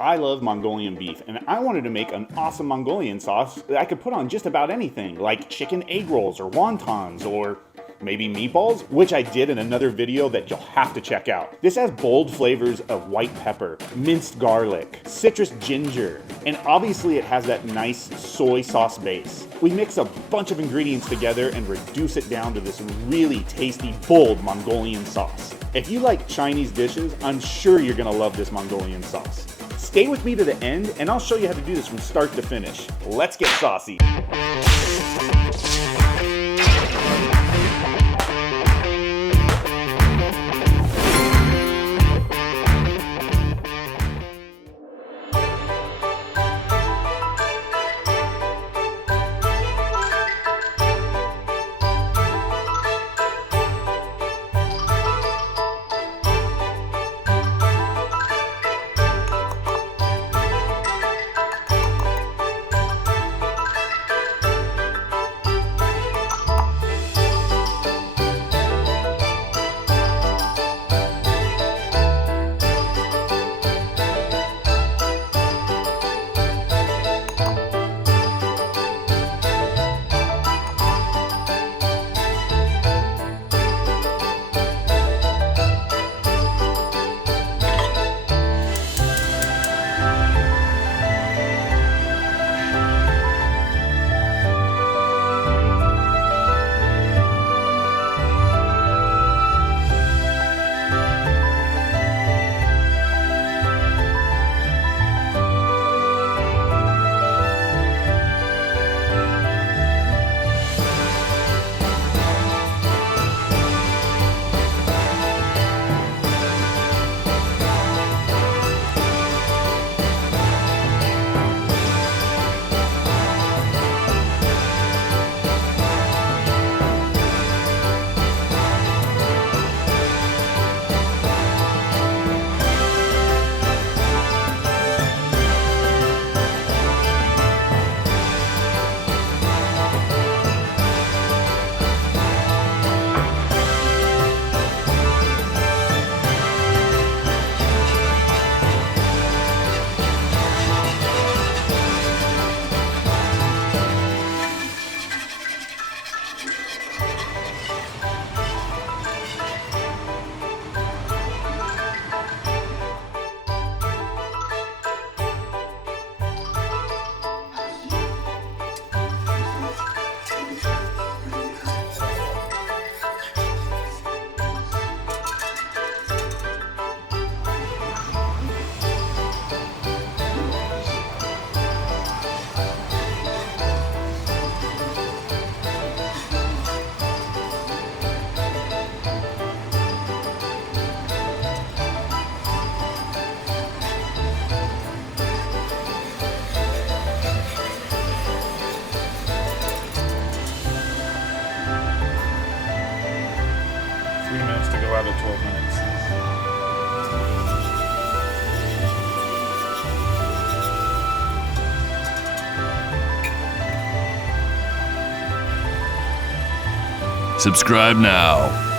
I love Mongolian beef, and I wanted to make an awesome Mongolian sauce that I could put on just about anything, like chicken egg rolls or wontons or maybe meatballs, which I did in another video that you'll have to check out. This has bold flavors of white pepper, minced garlic, citrus ginger, and obviously it has that nice soy sauce base. We mix a bunch of ingredients together and reduce it down to this really tasty, bold Mongolian sauce. If you like Chinese dishes, I'm sure you're gonna love this Mongolian sauce. Stay with me to the end and I'll show you how to do this from start to finish. Let's get saucy. To go out of 12 minutes. Subscribe now.